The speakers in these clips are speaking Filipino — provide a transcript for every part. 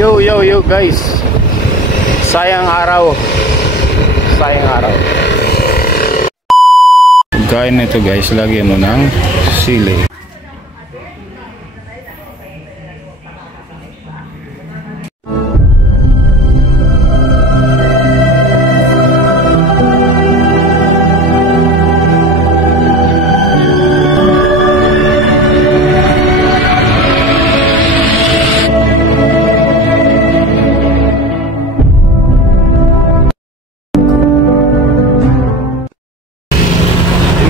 Yo guys, sayang araw, sayang araw. Kain na ito guys, lagyan mo ng sili.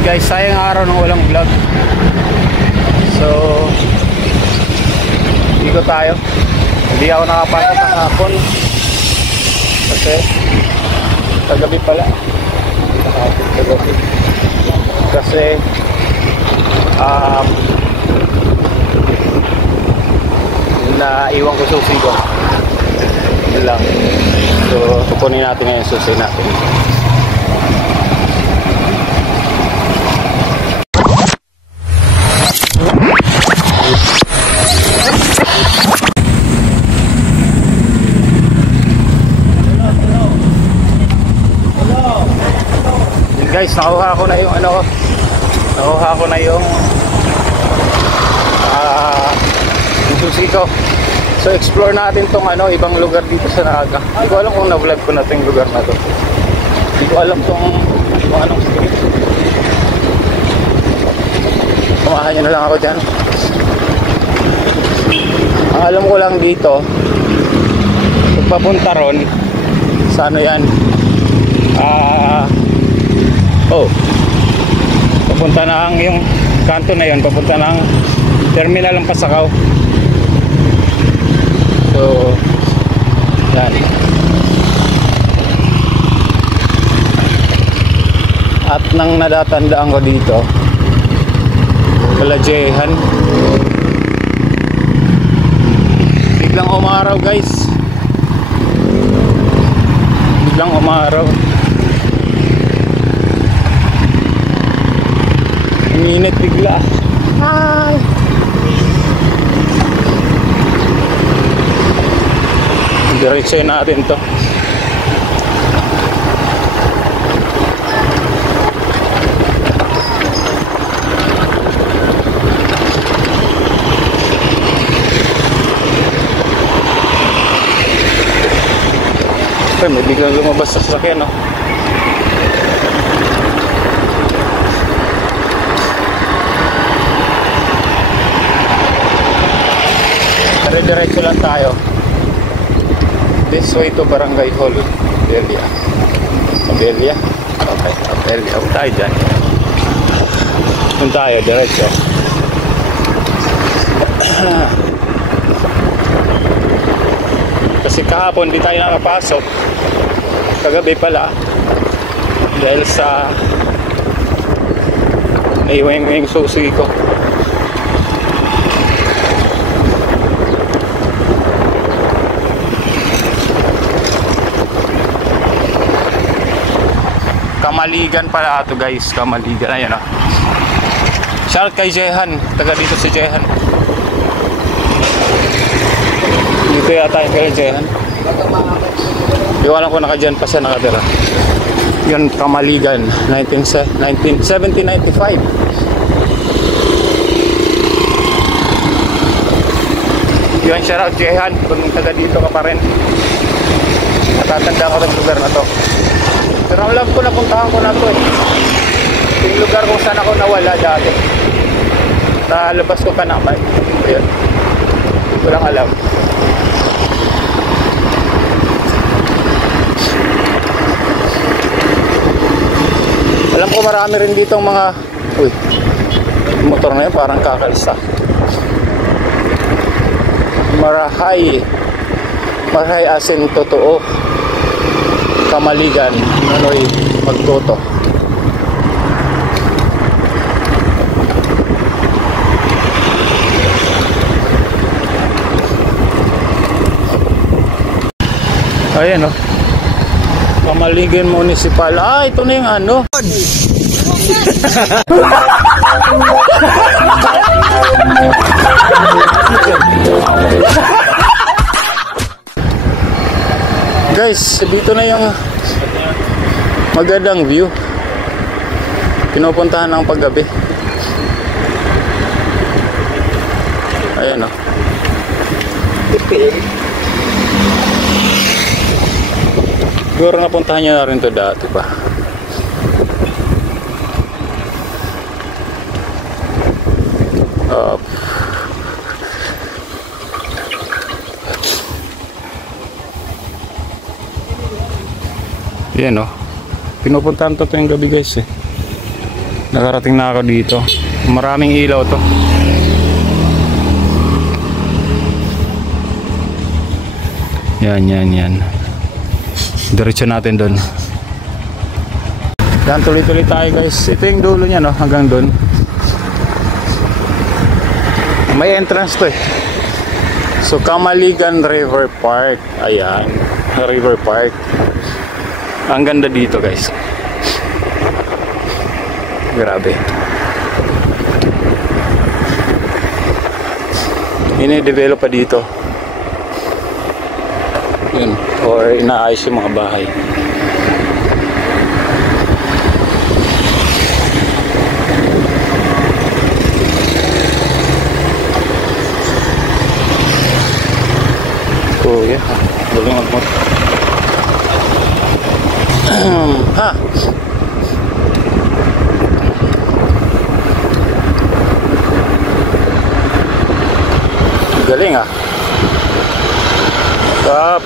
Guys, sayang araw nang walang vlog. So ikot tayo. Hindi ako nakapasok ng hapon kasi kagabi pala. Kagabi kasi naiwan ko susi ko. Yun lang. So kukunin natin ngayon susi natin. Guys, nakuha ko na yung nakuha ko na yung susi ko. So explore natin tong ibang lugar dito sa Naga. Hindi ko alam kung na-vlog ko na yung lugar na to. Hindi ko alam kung anong street. Samahan nyo na lang ako dyan. Ang alam ko lang dito, pagpapunta ron sa yan, papunta na ang yung kanto na yun, papunta na ang terminal ng Pasakaw. So yan. At nang natatandaan ko dito, Kalajehan, biglang umaraw guys, biglang umaraw. Minit bigla. Hi. Diretso natin to. Okay, may biglang lumabas sa sasakyan, no? Diretso lang tayo. This way to Barangay Hall, Abelia. Abelia? Okay, Abelia. Huwag tayo dyan. Huwag tayo, diretso. Kasi kahapon di tayo nakapasok. Kagabi pala. Dahil sa naiwan yung susi ko. Kamaligan pala ito guys, Kamaligan. Ayan o. Shout kay Jehan, taga dito si Jehan. Dito yata yung kay Jehan. Di ko alam kung nakadyan pa siya nakatira. Yun, Kamaligan, 1795. Yun, shout out Jehan, kung taga dito ka pa rin. Natatanda ko ng lugar na to. Pero alam ko, napuntahan ko na to eh. Yung lugar kung saan ako nawala dati. Nalabas ko Kanamay. Ayun. Hindi ko lang alam. Alam ko marami rin ditong mga motor na yun parang kakalsa. Marahay asin totoo. Kamaligan, Nonoy Magtoto. Ayan o, Kamaligan Municipal. Ito na yung Guys, dito na yung magandang view. Pinupuntahan ng paggabi. Ayan o. Siguro napuntahan nyo na rin to dati pa. Yan o. Pinupuntahan to yung gabi guys eh. Nakarating na ako dito. Maraming ilaw to. Yan. Diretso natin doon. Yan, tuloy-tuloy tayo guys. Ito yung dulo niya no, hanggang doon. May entrance to eh. So Camaligan River Park. Ayan, River Park. Ang ganda dito guys. Grabe. Ini-develop pa dito. Yun. Or inaayos yung mga bahay. Oh yeah. Galing magmot. Ha. Galing ah. Stop.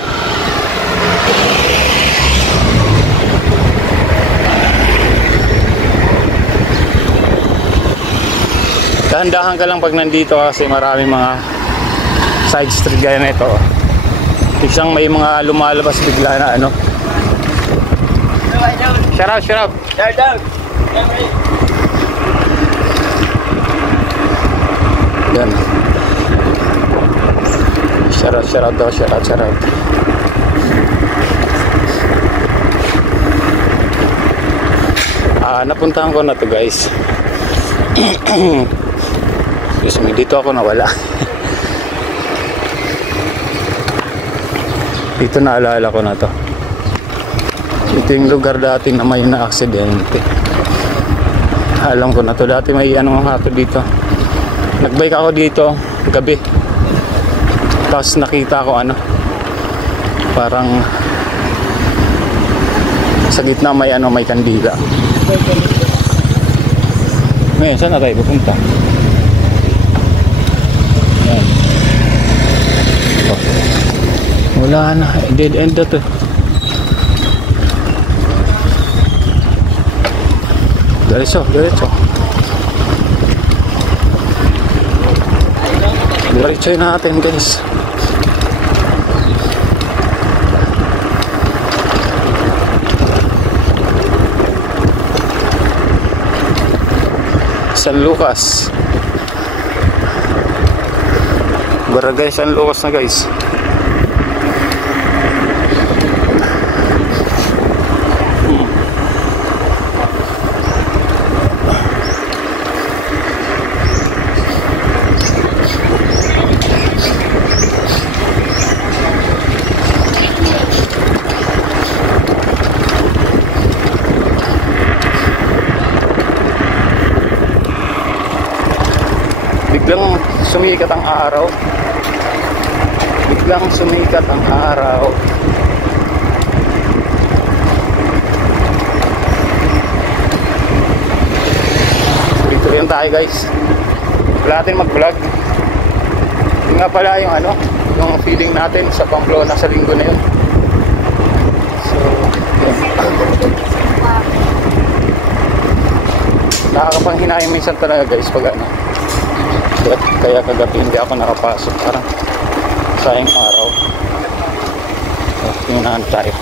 Dahan-dahan ka lang pag nandito kasi maraming mga side street gaya na ito. Isang may mga lumalabas bigla na ano. Shout out. Shout out. Yan. Shout out daw. Shout out. Napuntahan ko na to guys. Excuse me, dito ako nawala. Dito naalala ko na to. Ito yung lugar dati na may na-aksidente. Alam ko na to. Dati may ano nga to dito. Nagbike ako dito gabi. Tapos nakita ko ano, parang sa gitna may ano, may kandila. Ngayon, saan na tayo pupunta? Yan. Oh. Wala na. Dead end na to. Diretso. Diretso natin guys. San Lucas. Barangay San Lucas na guys. Biglang sumikat ang araw. Dito yan tayo guys. Wala natin mag-vlog. Yun nga pala yung ano, yung feeling natin sa Pamplona sa linggo na yun. So yan. Nakakapanghinayang minsan talaga guys pag ano. Kaya kagabi hindi ako nakapasok. Parang sayang araw. So, tingnan tayo.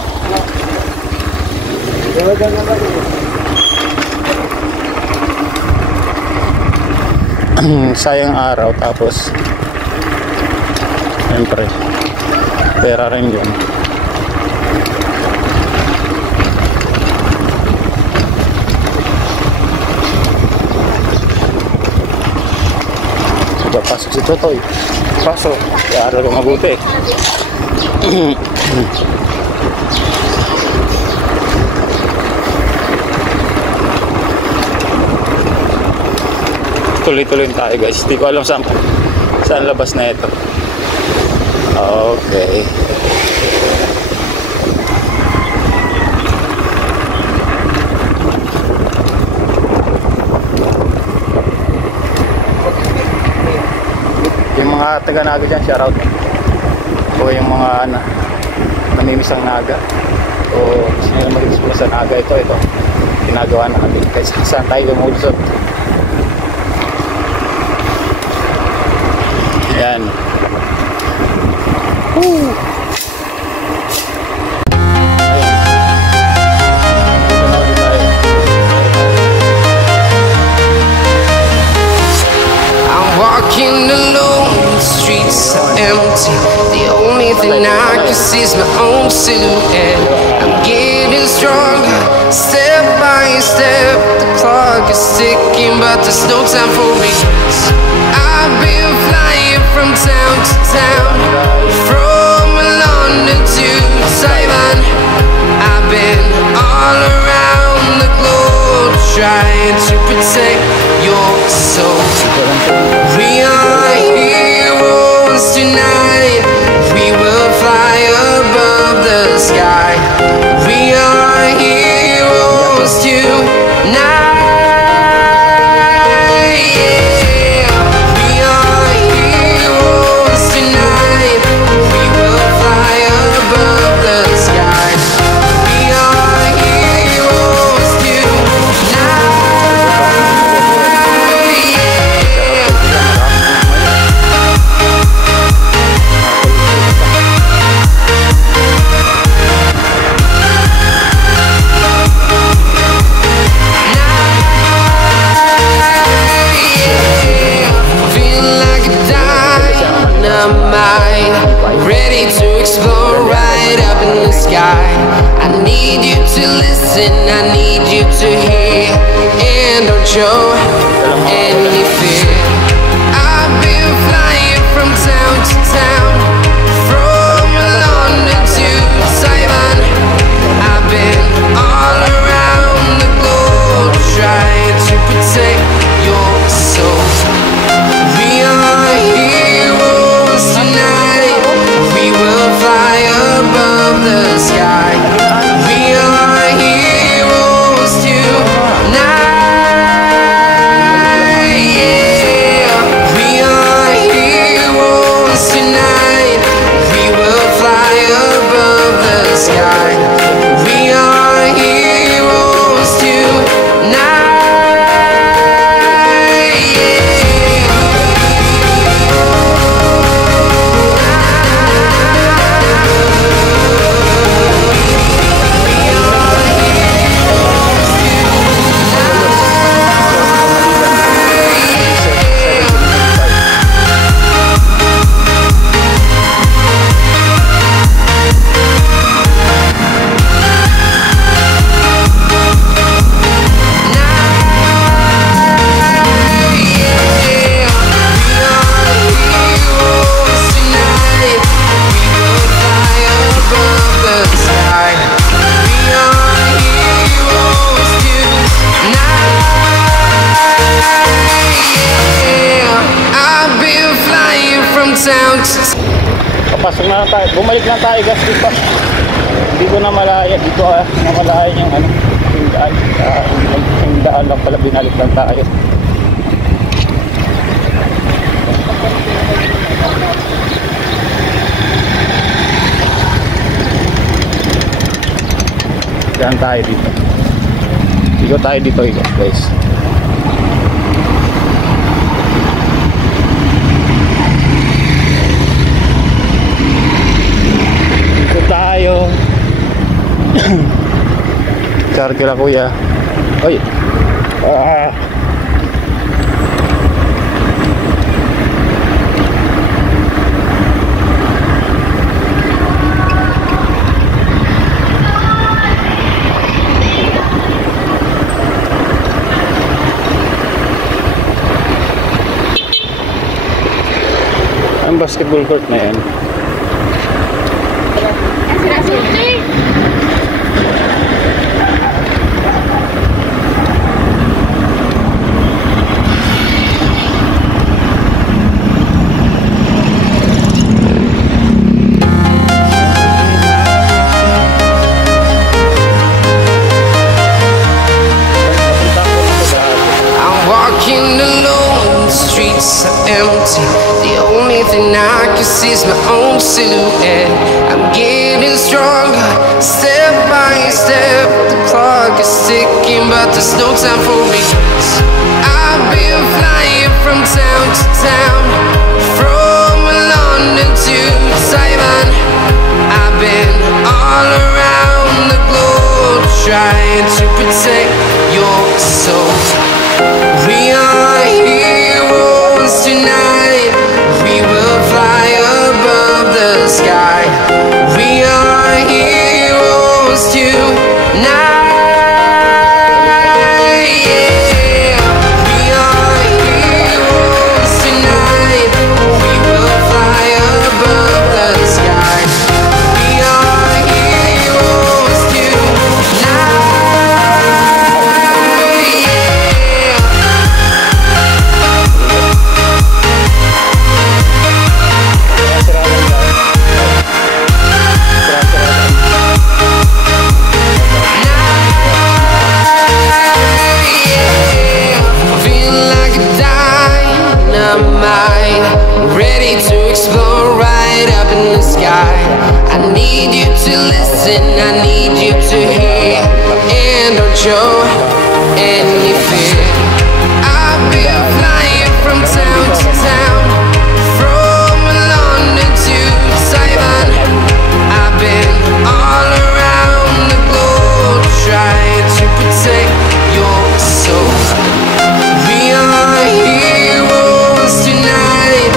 Sayang araw. Tapos siyempre pera rin yun. Pasok si Totoy. Pasok. Kaya ko mabuti. Tuloy-tuloy tayo guys. Hindi ko alam saan labas na ito. Okay. Yung mga taga-naga dyan, shoutout. O yung mga namimisang naga. O gusto nila mag-explore sa naga. Ito. Ginagawa na natin. Kahit saan tayo lumulusot. Yan. Woo! I'm walking alone, the streets are empty. The only thing I can see is my own silhouette. I'm getting stronger, step by step. The clock is ticking, but there's no time for regrets. I've been flying from town to town, from London to Taiwan. I've been all around the globe, trying to protect your soul. We are heroes tonight. We will fly above the sky. We are heroes tonight. Ready to explore right up in the sky. I need you to listen, I need you to hear, and don't show any fear. I've been flying from town to town, from London to Taiwan. I've been all around the globe, trying to protect your soul. We are heroes tonight. We will fly above the sky. We are heroes tonight. Yeah. We are heroes tonight. We will fly above the sky. We are heroes tonight. Papasok na lang tayo. Bumalik lang tayo guys dito. Hindi ko na malaya. Dito na malaya yung yung daan. Yung daan lang pala. Binalik lang tayo. Daan tayo dito. Dito tayo dito guys. Tayo. Charger ako kuya. Oy. Ang basketball court na yan. sees my own silhouette. I'm getting stronger, step by step. The clock is ticking, but there's no time for regrets. I've been flying from town to town, from London to Taiwan. I've been all around the globe, trying to protect your soul. We are heroes tonight. We will fly above the sky. We are heroes tonight. Yeah. We are heroes tonight. We will fly above the sky. We are heroes tonight. Ready to explore right up in the sky. I need you to listen, I need you to hear, and don't show any fear. I've been flying from town to town, from London to Taiwan. I've been all around the globe, trying to protect your soul. We are heroes tonight.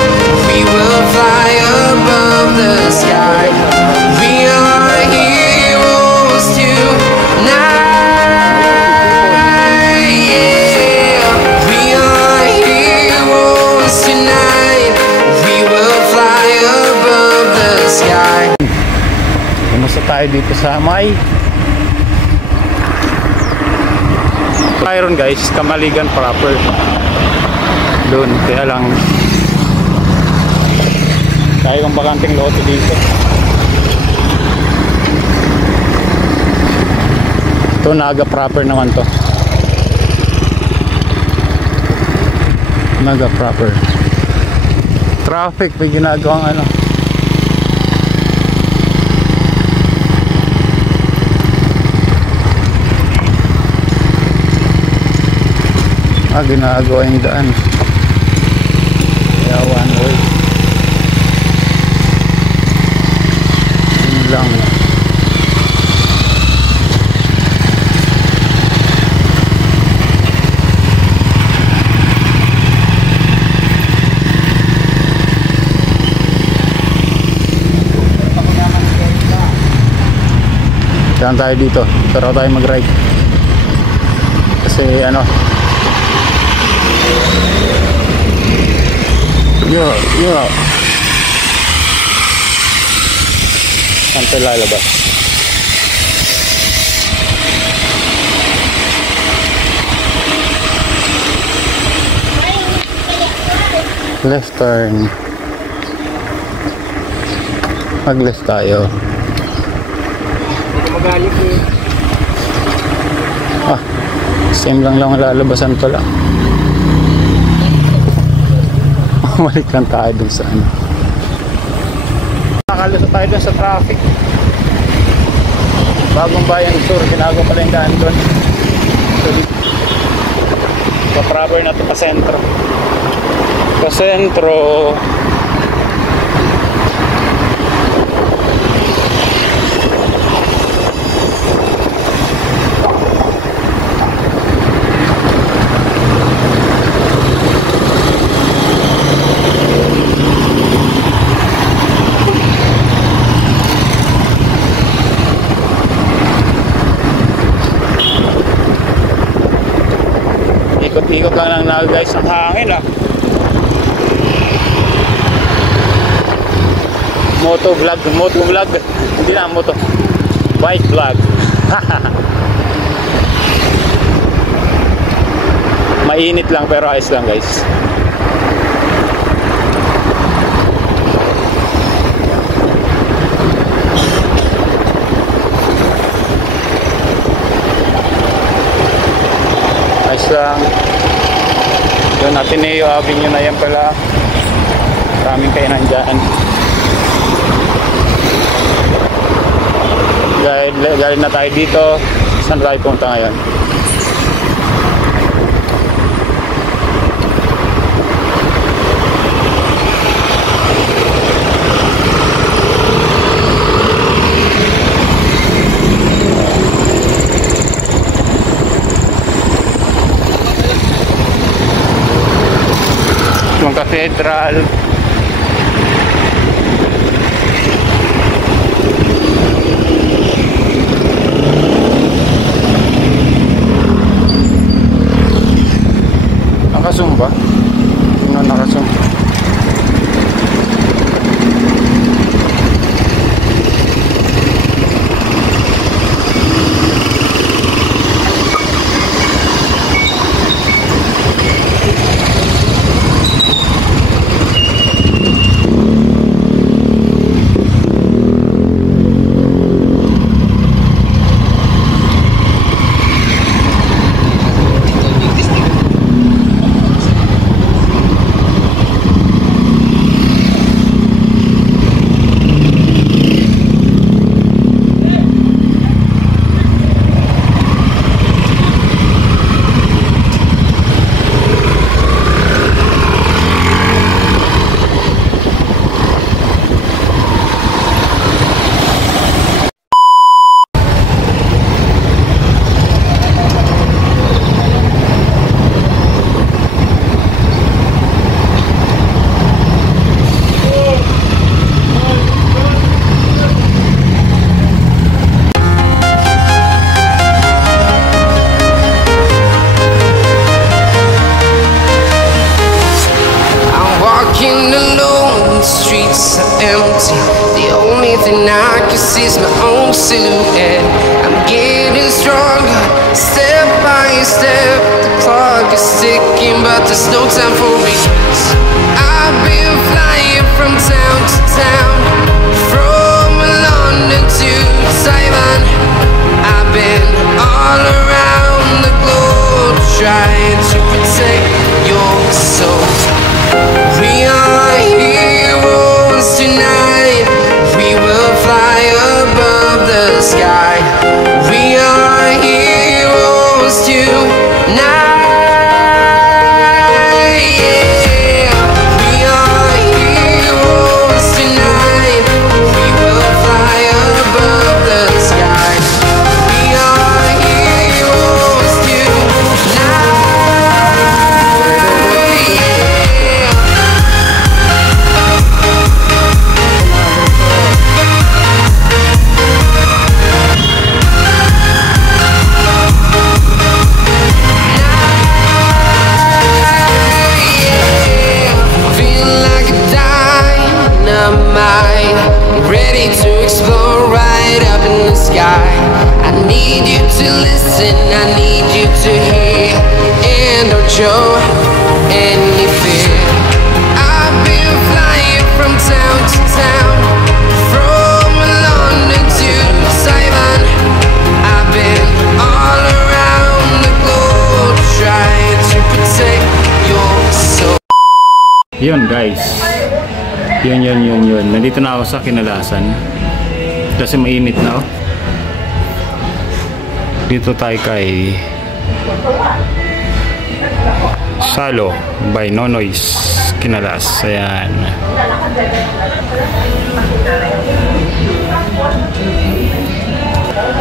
We will fly above the sky. We are heroes tonight. Yeah. We are heroes tonight. We will fly above the sky. Kumusta tayo dito sa may Byron guys, Kamaligan proper. Doon, kaya lang tayo kang bakanting lote dito. Ito Naga proper naman to. Naga proper. Traffic, may ginagawang ano. Ginagawa yung daan. Kaya one way. Yun lang. Saan tayo dito? Pero tayo mag-ride. Kasi ano, yeah. Saan tayo lalabas? Left turn. Mag-left tayo. Same lang lalabasan pala. Balik lang tayo dun sa ano. Nakalusot tayo dun sa traffic. Bagong Bayan Sur, ginagawa pala yung daan dun. So, proper na ito pa sentro. Sa sentro. Ikot-ikot lang lang guys ang hangin moto vlog, hindi na moto, bike vlog. Mainit lang pero ayos lang guys. Ayos lang. Doon natin Ateneo Avenue na yan pala. Maraming kainan dyan. galing na tayo dito. Saan tayo punta ngayon? Yung cathedral. Nakasumba? Ano nakasumba? Empty. The only thing I can see is my own silhouette. I'm getting stronger, step by step. The clock is ticking, but there's no time for regrets. I've been flying from town to town, from London to Taiwan. I've been all around the globe trying to protect your soul. We are heroes tonight. We will fly above the sky. We are heroes tonight. Yeah. We are heroes tonight. We will fly above the sky. We are heroes tonight. Ready to explore right up in the sky. I need you to listen, I need you to hear, and don't show any fear. I've been flying from town to town, from London to Taiwan. I've been all around the globe trying to protect your soul. Yun guys, yun. Nandito na ako sa Kinalasan kasi mainit na. Dito tayo kay Salo by Nonoy's Kinalas. Ayan.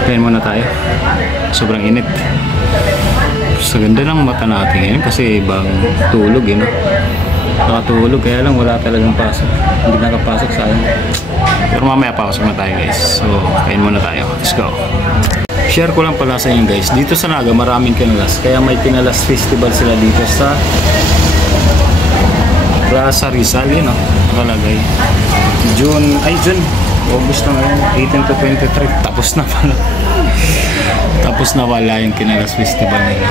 Kain muna tayo. Sobrang init. Sa ganda ng mata natin ngayon kasi bang tulog no? Nakatulog kaya lang wala talagang pasok. Hindi nakapasok sa akin. Pero mamaya pasok na tayo guys. So kain muna tayo. Let's go. Share ko lang pala sa inyo guys. Dito sa Naga maraming kinalas. Kaya may kinalas festival sila dito sa Plaza Rizal. Yun o. Nakalagay. August na ngayon. 18 to 23. Tapos na pala. Tapos na wala yung kinalas festival nila.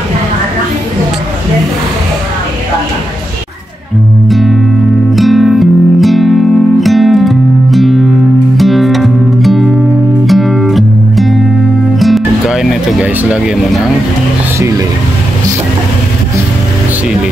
Kain na ito guys, lagyan mo ng sili. Sili.